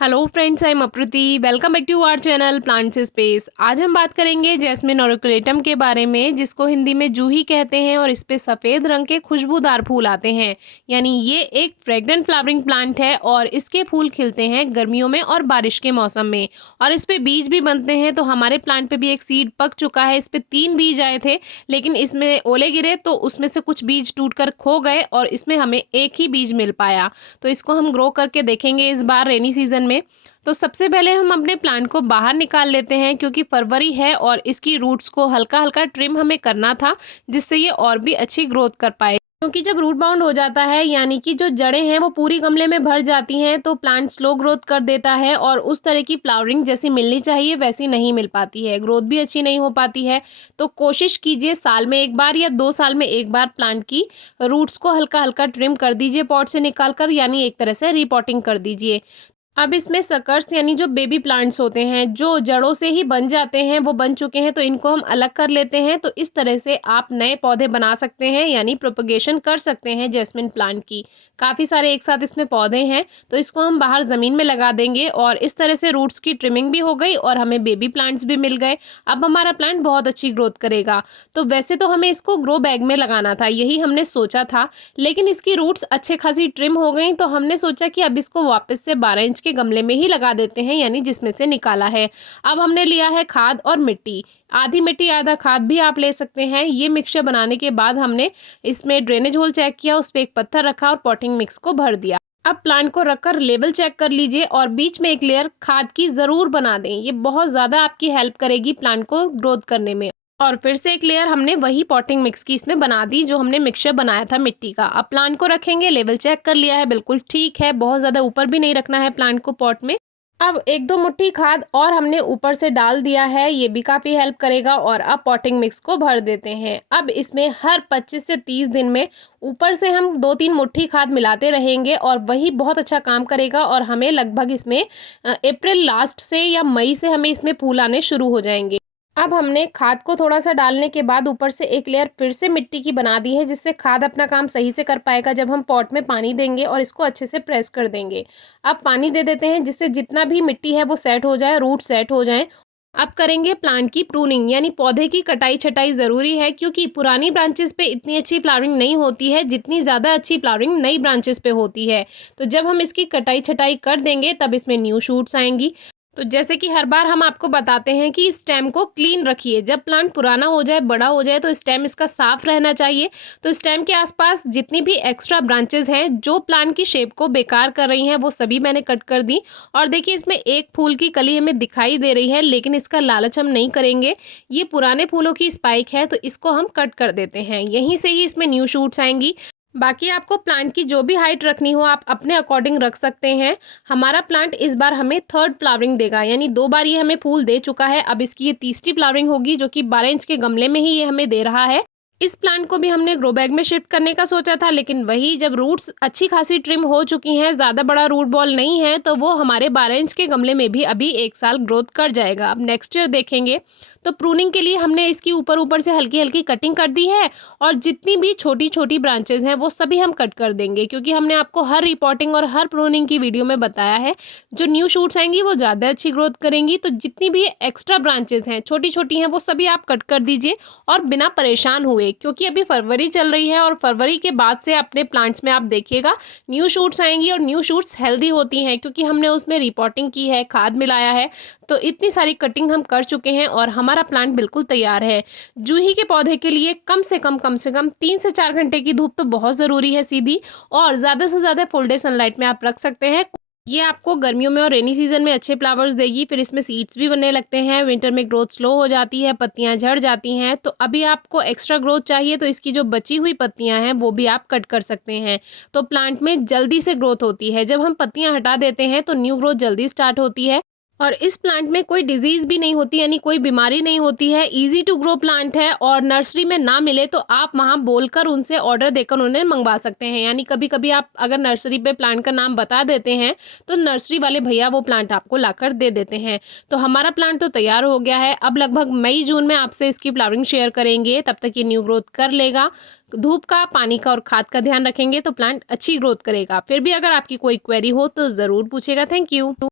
Hello friends, I am Apruti. Welcome back to our channel plants space. आज हम बात करेंगे जैस्मिन ऑरिकुलेटम के बारे में, जिसको हिंदी में जूही कहते हैं और इस पे सफ़ेद रंग के खुशबूदार फूल आते हैं। यानी ये एक फ्रेग्रेंट फ्लावरिंग प्लांट है और इसके फूल खिलते हैं गर्मियों में और बारिश के मौसम में। और इस पे बीज भी बनते हैं। तो हमारे प्लांट पे भी एक सीड पक चुका है। इस पे 3 बीज आए थे, लेकिन इसमें ओले गिरे तो उसमें से कुछ बीज टूट कर खो गए और इसमें हमें एक ही बीज मिल पाया। तो इसको हम ग्रो करके देखेंगे इस बार रेनी सीजन में। तो सबसे पहले हम अपने प्लांट को बाहर निकाल लेते हैं, क्योंकि फरवरी है और इसकी रूट्स को हल्का हल्का ट्रिम हमें करना था, जिससे ये और भी अच्छी ग्रोथ कर पाए। क्योंकि जब रूट बाउंड हो जाता है, यानी कि जो जड़ें हैं वो पूरी गमले में भर जाती हैं, तो प्लांट स्लो ग्रोथ कर देता है और उस तरह की फ्लावरिंग जैसी मिलनी चाहिए वैसी नहीं मिल पाती है, ग्रोथ भी अच्छी नहीं हो पाती है। तो कोशिश कीजिए साल में एक बार या 2 साल में एक बार प्लांट की रूट्स को हल्का हल्का ट्रिम कर दीजिए पॉट से निकाल कर, यानी एक तरह से रिपोर्टिंग कर दीजिए। अब इसमें सकर्स यानी जो बेबी प्लांट्स होते हैं, जो जड़ों से ही बन जाते हैं, वो बन चुके हैं, तो इनको हम अलग कर लेते हैं। तो इस तरह से आप नए पौधे बना सकते हैं, यानी प्रोपगेशन कर सकते हैं जैस्मिन प्लांट की। काफ़ी सारे एक साथ इसमें पौधे हैं, तो इसको हम बाहर ज़मीन में लगा देंगे और इस तरह से रूट्स की ट्रिमिंग भी हो गई और हमें बेबी प्लांट्स भी मिल गए। अब हमारा प्लांट बहुत अच्छी ग्रोथ करेगा। तो वैसे तो हमें इसको ग्रो बैग में लगाना था, यही हमने सोचा था, लेकिन इसकी रूट्स अच्छे खासी ट्रिम हो गई। तो हमने सोचा कि अब इसको वापस से 12 इंच के गमले में ही लगा देते हैं, यानी जिसमें से निकाला है। अब हमने लिया है खाद और मिट्टी, आधी मिट्टी आधा खाद भी आप ले सकते हैं। ये मिक्सचर बनाने के बाद हमने इसमें ड्रेनेज होल चेक किया, उस पर एक पत्थर रखा और पॉटिंग मिक्स को भर दिया। अब प्लांट को रखकर लेवल चेक कर लीजिए और बीच में एक लेयर खाद की ज़रूर बना दें। ये बहुत ज़्यादा आपकी हेल्प करेगी प्लांट को ग्रोथ करने में। और फिर से एक लेयर हमने वही पॉटिंग मिक्स की इसमें बना दी, जो हमने मिक्सचर बनाया था मिट्टी का। अब प्लांट को रखेंगे, लेवल चेक कर लिया है, बिल्कुल ठीक है, बहुत ज़्यादा ऊपर भी नहीं रखना है प्लांट को पॉट में। अब 1-2 मुट्ठी खाद और हमने ऊपर से डाल दिया है, ये भी काफ़ी हेल्प करेगा। और अब पॉटिंग मिक्स को भर देते हैं। अब इसमें हर 25 से 30 दिन में ऊपर से हम 2-3 मुट्ठी खाद मिलाते रहेंगे और वही बहुत अच्छा काम करेगा। और हमें लगभग इसमें अप्रैल लास्ट से या मई से हमें इसमें फूल आने शुरू हो जाएंगे। अब हमने खाद को थोड़ा सा डालने के बाद ऊपर से एक लेयर फिर से मिट्टी की बना दी है, जिससे खाद अपना काम सही से कर पाएगा जब हम पॉट में पानी देंगे और इसको अच्छे से प्रेस कर देंगे। अब पानी दे देते हैं, जिससे जितना भी मिट्टी है वो सेट हो जाए, रूट सेट हो जाए। अब करेंगे प्लांट की प्रूनिंग, यानी पौधे की कटाई छटाई ज़रूरी है, क्योंकि पुरानी ब्रांचेस पे इतनी अच्छी फ्लावरिंग नहीं होती है जितनी ज़्यादा अच्छी फ्लावरिंग नई ब्रांचेस पे होती है। तो जब हम इसकी कटाई छटाई कर देंगे तब इसमें न्यू शूट्स आएंगी। तो जैसे कि हर बार हम आपको बताते हैं कि स्टेम को क्लीन रखिए। जब प्लांट पुराना हो जाए, बड़ा हो जाए, तो स्टेम इसका साफ रहना चाहिए। तो स्टेम के आसपास जितनी भी एक्स्ट्रा ब्रांचेस हैं जो प्लांट की शेप को बेकार कर रही हैं, वो सभी मैंने कट कर दी। और देखिए इसमें एक फूल की कली हमें दिखाई दे रही है, लेकिन इसका लालच हम नहीं करेंगे। ये पुराने फूलों की स्पाइक है, तो इसको हम कट कर देते हैं। यहीं से ही इसमें न्यू शूट्स आएंगी। बाकी आपको प्लांट की जो भी हाइट रखनी हो आप अपने अकॉर्डिंग रख सकते हैं। हमारा प्लांट इस बार हमें 3rd फ्लावरिंग देगा, यानी 2 बार ये हमें फूल दे चुका है। अब इसकी ये तीसरी फ्लावरिंग होगी, जो कि 12 इंच के गमले में ही ये हमें दे रहा है। इस प्लांट को भी हमने ग्रो बैग में शिफ्ट करने का सोचा था, लेकिन वही जब रूट्स अच्छी खासी ट्रिम हो चुकी हैं, ज़्यादा बड़ा रूट बॉल नहीं है, तो वो हमारे 12 इंच के गमले में भी अभी 1 साल ग्रोथ कर जाएगा। अब नेक्स्ट ईयर देखेंगे। तो प्रूनिंग के लिए हमने इसकी ऊपर ऊपर से हल्की हल्की कटिंग कर दी है और जितनी भी छोटी छोटी ब्रांचेज हैं वो सभी हम कट कर देंगे, क्योंकि हमने आपको हर रिपोर्टिंग और हर प्रूनिंग की वीडियो में बताया है जो न्यू शूट्स आएंगी वो ज़्यादा अच्छी ग्रोथ करेंगी। तो जितनी भी एक्स्ट्रा ब्रांचेज हैं छोटी छोटी हैं वो सभी आप कट कर दीजिए और बिना परेशान हुए, क्योंकि अभी फरवरी चल रही है और फरवरी के बाद से अपने प्लांट्स में आप देखिएगा न्यू शूट्स आएंगी और न्यू शूट्स हेल्दी होती हैं, क्योंकि हमने उसमें रिपोर्टिंग की है, खाद मिलाया है। तो इतनी सारी कटिंग हम कर चुके हैं और हमारा प्लांट बिल्कुल तैयार है। जूही के पौधे के लिए कम से कम 3 से 4 घंटे की धूप तो बहुत ज़रूरी है सीधी, और ज़्यादा से ज़्यादा फुल डे सनलाइट में आप रख सकते हैं। ये आपको गर्मियों में और रेनी सीजन में अच्छे फ्लावर्स देगी। फिर इसमें सीड्स भी बनने लगते हैं। विंटर में ग्रोथ स्लो हो जाती है, पत्तियां झड़ जाती हैं। तो अभी आपको एक्स्ट्रा ग्रोथ चाहिए, तो इसकी जो बची हुई पत्तियां हैं वो भी आप कट कर सकते हैं। तो प्लांट में जल्दी से ग्रोथ होती है। जब हम पत्तियां हटा देते हैं तो न्यू ग्रोथ जल्दी स्टार्ट होती है। और इस प्लांट में कोई डिजीज़ भी नहीं होती, यानी कोई बीमारी नहीं होती है। इजी टू ग्रो प्लांट है और नर्सरी में ना मिले तो आप वहाँ बोलकर उनसे ऑर्डर देकर उन्हें मंगवा सकते हैं। यानी कभी कभी आप अगर नर्सरी पे प्लांट का नाम बता देते हैं तो नर्सरी वाले भैया वो प्लांट आपको लाकर दे देते हैं। तो हमारा प्लांट तो तैयार हो गया है। अब लगभग मई जून में आपसे इसकी फ्लावरिंग शेयर करेंगे, तब तक ये न्यू ग्रोथ कर लेगा। धूप का, पानी का और खाद का ध्यान रखेंगे तो प्लांट अच्छी ग्रोथ करेगा। फिर भी अगर आपकी कोई क्वेरी हो तो ज़रूर पूछेगा। Thank you.